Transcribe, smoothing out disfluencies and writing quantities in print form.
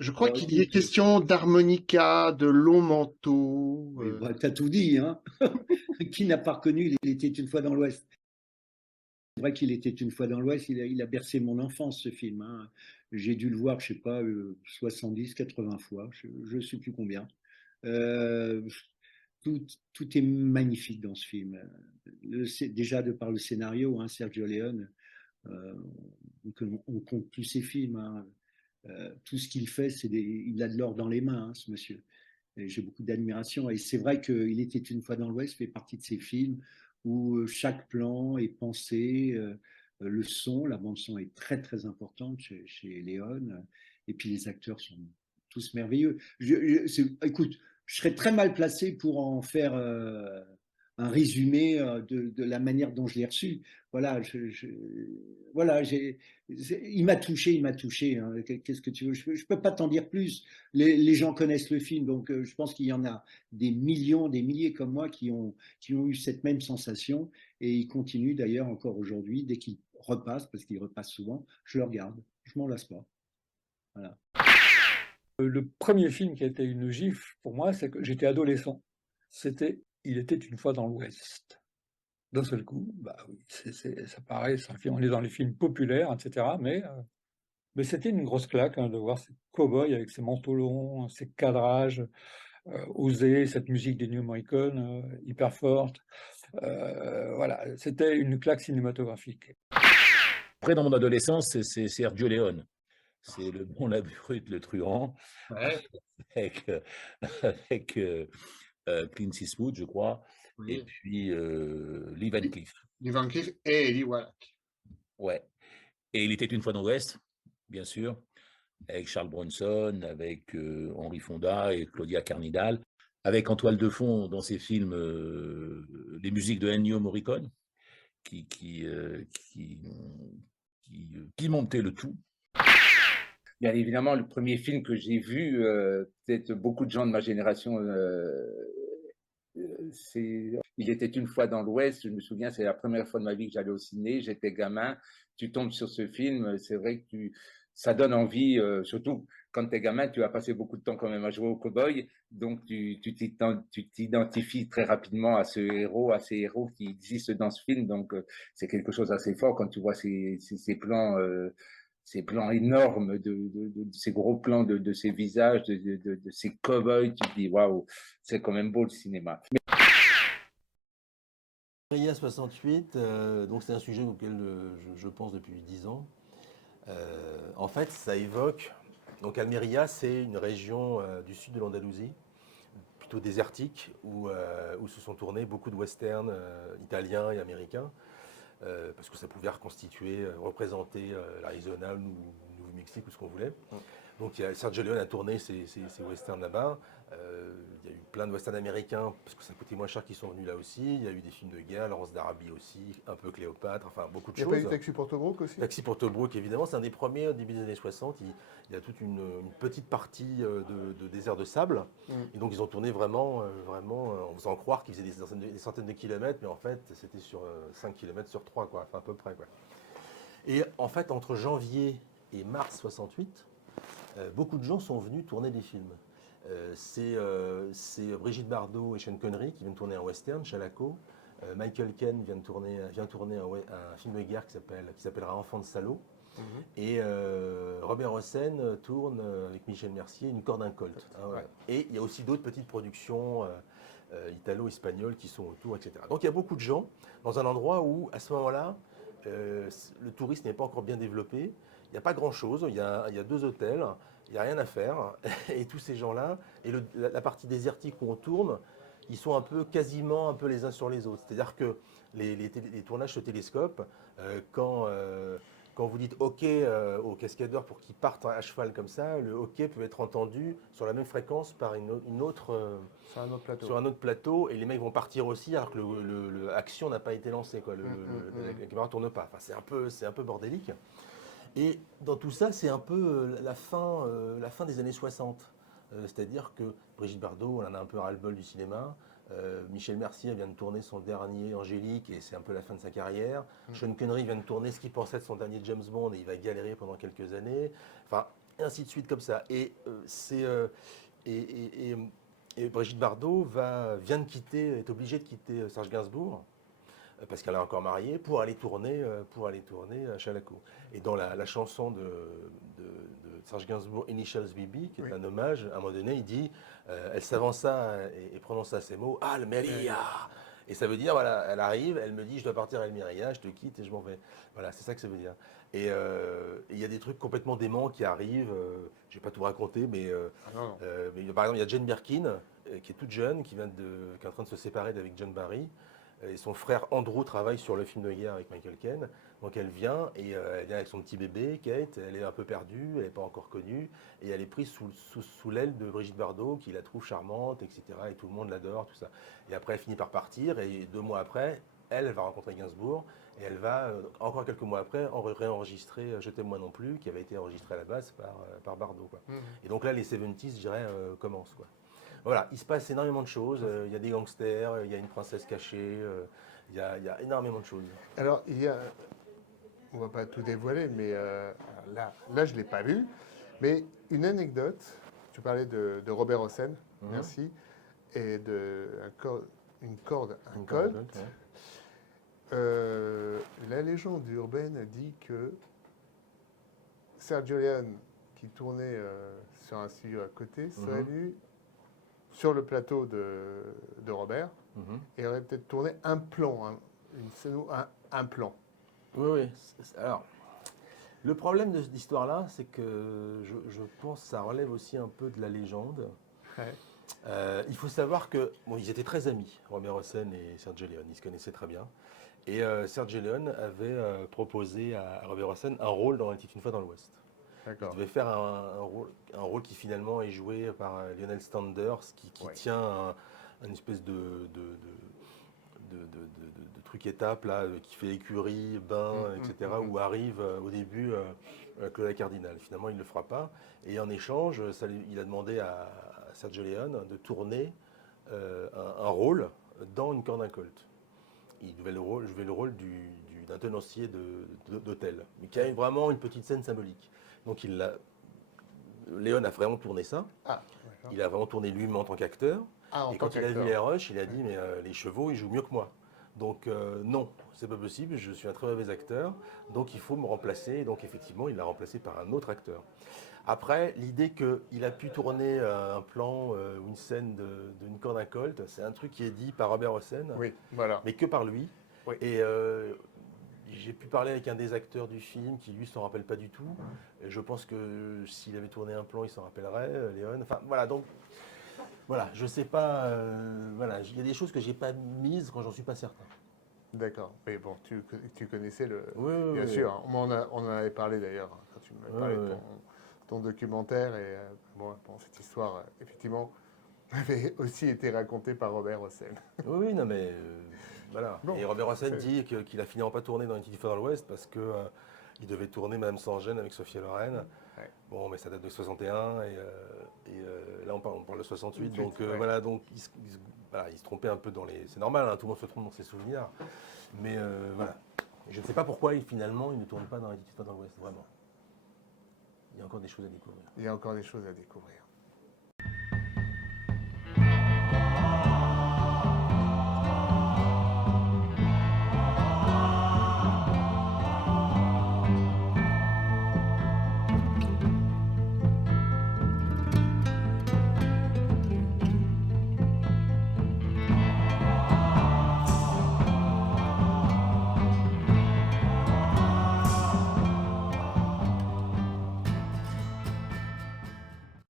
Je crois Alors qu'il y est écoute, question d'harmonica, de longs manteaux. oui, bah, tu as tout dit, hein. Qui n'a pas reconnu Il était une fois dans l'Ouest? C'est vrai qu'il était une fois dans l'Ouest, il a bercé mon enfance, ce film, hein. J'ai dû le voir, je sais pas, 70, 80 fois, je ne sais plus combien. Euh, tout est magnifique dans ce film. Déjà de par le scénario, hein, Sergio Leone, euh, on compte tous ses films, hein. Tout ce qu'il fait, il a de l'or dans les mains, hein, ce monsieur. Et j'ai beaucoup d'admiration. Et c'est vrai qu'il était une fois dans l'Ouest fait partie de ces films où chaque plan est pensé, le son, la bande son est très très importante chez Léon. Et puis les acteurs sont tous merveilleux. Écoute, je serais très mal placé pour en faire un résumé de la manière dont je l'ai reçu. Voilà, voilà, il m'a touché, il m'a touché, hein. Qu'est-ce que tu veux? Je peux pas t'en dire plus. Les gens connaissent le film, donc je pense qu'il y en a des millions, des milliers comme moi qui ont eu cette même sensation et ils continuent d'ailleurs encore aujourd'hui, dès qu'ils repassent, parce qu'ils repassent souvent, je le regarde, je m'en lasse pas. Voilà. Le premier film qui a été une gifle pour moi, c'est que j'étais adolescent. C'était Il était une fois dans l'Ouest. D'un seul coup, bah oui, ça paraît, on est dans les films populaires, etc. Mais c'était une grosse claque hein, de voir ces cow-boys avec ces manteaux longs, ces cadrages osés, cette musique des New Morricone hyper forte. Voilà, c'était une claque cinématographique. Après, dans mon adolescence, c'est Sergio Leone. C'est le bon, la brute, le truand, Ouais, avec, avec Clint Eastwood, je crois, et oui. puis Lee Van Cleef. Lee Van Cleef et Eddie Wallach. Ouais. Et il était une fois dans l'Ouest, bien sûr, avec Charles Bronson, avec Henry Fonda et Claudia Cardinal, avec en toile de fond dans ces films les musiques de Ennio Morricone, qui, qui, euh, qui, qui montait le tout. Bien évidemment, le premier film que j'ai vu, peut-être beaucoup de gens de ma génération, c'est Il était une fois dans l'Ouest. Je me souviens, c'est la première fois de ma vie que j'allais au ciné. J'étais gamin. Tu tombes sur ce film, c'est vrai que ça donne envie, surtout quand tu es gamin, tu as passé beaucoup de temps quand même à jouer au cow-boy. Donc, tu t'identifies très rapidement à à ces héros qui existent dans ce film. Donc, c'est quelque chose d'assez fort quand tu vois ces plans. Ces plans énormes, de ces gros plans de ces visages, de ces cow-boys, tu te dis, waouh, c'est quand même beau le cinéma. Almeria 68, donc c'est un sujet auquel je pense depuis 10 ans. En fait, ça évoque. Donc Almeria, c'est une région du sud de l'Andalousie, plutôt désertique, où se sont tournés beaucoup de westerns italiens et américains, parce que ça pouvait reconstituer, représenter l'Arizona, le Nouveau-Mexique ou ce qu'on voulait. Donc Sergio Leone a tourné ces westerns là-bas. Il y a eu plein de westerns américains, parce que ça coûtait moins cher, qui sont venus là aussi. Il y a eu des films de guerre, Laurence d'Arabie aussi, un peu Cléopâtre, enfin beaucoup de Il n'y a choses. pas eu Taxi pour Tobruk aussi? Taxi pour Tobruk, évidemment, c'est un des premiers au début des années 60. Il y a toute une petite partie de désert de sable. Et donc ils ont tourné vraiment en faisant croire qu'ils faisaient des centaines de kilomètres, mais en fait c'était sur 5 kilomètres sur 3, quoi, enfin à peu près, quoi. Et en fait, entre janvier et mars 68, beaucoup de gens sont venus tourner des films. C'est Brigitte Bardot et Sean Connery qui viennent tourner un western, Chalaco. Michael Caine vient tourner un film de guerre qui s'appellera Enfant de salaud. Et Robert Hossein tourne avec Michel Mercier Une corde incolte. Hein, ouais. Et il y a aussi d'autres petites productions italo-espagnoles qui sont autour, etc. Donc il y a beaucoup de gens dans un endroit où, à ce moment-là, le tourisme n'est pas encore bien développé. Il n'y a pas grand-chose. Il y a 2 hôtels. Il n'y a rien à faire. Et tous ces gens-là, et la partie désertique où on tourne, ils sont quasiment un peu les uns sur les autres. C'est-à-dire que les tournages se télescopent. Quand vous dites OK aux cascadeurs pour qu'ils partent à cheval comme ça, le OK peut être entendu sur la même fréquence par une autre, sur un autre plateau, et les mecs vont partir aussi alors que l'action n'a pas été lancée, quoi. La caméra ne tourne pas. Enfin, c'est un peu bordélique. Et dans tout ça, c'est un peu la fin des années 60. C'est-à-dire que Brigitte Bardot, on en a un peu ras-le-bol du cinéma. Michel Mercier vient de tourner son dernier Angélique et c'est un peu la fin de sa carrière. Sean Connery vient de tourner ce qu'il pensait de son dernier James Bond et il va galérer pendant quelques années. Enfin, et ainsi de suite comme ça. Et et Brigitte Bardot vient de quitter, est obligée de quitter Serge Gainsbourg parce qu'elle est encore mariée pour aller tourner à Chalaco. Et dans la chanson de Serge Gainsbourg, Initials BB, qui est un hommage, à un moment donné, il dit, elle s'avança et prononça ces mots, Almeria. Et ça veut dire, voilà, elle arrive, elle me dit, je dois partir à Almeria, je te quitte et je m'en vais. Voilà, c'est ça que ça veut dire. Et il y a des trucs complètement déments qui arrivent. Je ne vais pas tout raconter, mais par exemple, il y a Jane Birkin, qui est toute jeune, qui est en train de se séparer d'avec John Barry. Et son frère Andrew travaille sur le film de guerre avec Michael Caine. Donc elle vient elle vient avec son petit bébé, Kate. Elle est un peu perdue, elle n'est pas encore connue. Et elle est prise sous l'aile de Brigitte Bardot, qui la trouve charmante, etc. Et tout le monde l'adore, tout ça. Et après, elle finit par partir. Et 2 mois après, elle va rencontrer Gainsbourg. Et elle va, encore quelques mois après, réenregistrer Je t'aime moi non plus, qui avait été enregistré à la base par Bardot, quoi. Et donc là, les 70s, je dirais, commencent, quoi. Voilà, il se passe énormément de choses. Il y a des gangsters, il y a une princesse cachée, il y a énormément de choses. Alors, on ne va pas tout dévoiler, mais là je ne l'ai pas vu. Mais une anecdote, tu parlais de Robert Hossein, merci, et une corde, un Colt. La légende urbaine dit que Sergio Leone, qui tournait sur un studio à côté, serait venu sur le plateau de Robert et aurait peut-être tourné un plan, un plan. Oui. Alors, le problème de cette histoire-là, c'est que je pense que ça relève aussi un peu de la légende. Ouais. Il faut savoir que ils étaient très amis, Robert Hossein et Sergio Leone, ils se connaissaient très bien. Et Sergio Leone avait proposé à Robert Hossein un rôle dans Il était une fois dans l'Ouest. Il devait faire un rôle qui finalement est joué par Lionel Sanders, qui tient une espèce de truc étape là, qui fait écurie, bain, etc. Où arrive au début Claudia Cardinal. Finalement, il ne le fera pas. Et en échange, il a demandé à Sergio Leone de tourner un rôle dans Une corde, un Colt. Il devait jouer le rôle d'un tenancier d'hôtel, mais qui a vraiment une petite scène symbolique. Donc Léon a vraiment tourné ça. Il a vraiment tourné lui-même en tant qu'acteur. Et quand il a vu les rushs, il a dit, mais les chevaux, ils jouent mieux que moi. Donc non, c'est pas possible, je suis un très mauvais acteur, donc il faut me remplacer. Et donc effectivement, il l'a remplacé par un autre acteur. Après, l'idée qu'il a pu tourner un plan ou une scène d'une corde à Colt, c'est un truc qui est dit par Robert Hossein, mais que par lui. Et j'ai pu parler avec un des acteurs du film qui, lui, s'en rappelle pas du tout. Et je pense que s'il avait tourné un plan, il s'en rappellerait, Léon. Enfin, voilà, donc, voilà, je sais pas, voilà, il y a des choses que j'ai pas mises quand j'en suis pas certain. D'accord, mais bon, tu connaissais bien sûr. On en avait parlé d'ailleurs, quand tu m'avais parlé de ton documentaire. Et cette histoire, effectivement, avait aussi été racontée par Robert Hossein. Oui, non, mais voilà. Bon, et Robert Hossein dit qu'il a finalement pas tourné dans Une petite fois dans l'Ouest parce que il devait tourner Madame sans gêne avec Sophia Loren. Bon, mais ça date de 61 et là on parle de 68. Donc voilà, donc il se trompait un peu dans les. C'est normal, hein, tout le monde se trompe dans ses souvenirs. Mais voilà, je ne sais pas pourquoi finalement il ne tourne pas dans Une petite fois dans l'Ouest, vraiment. Il y a encore des choses à découvrir.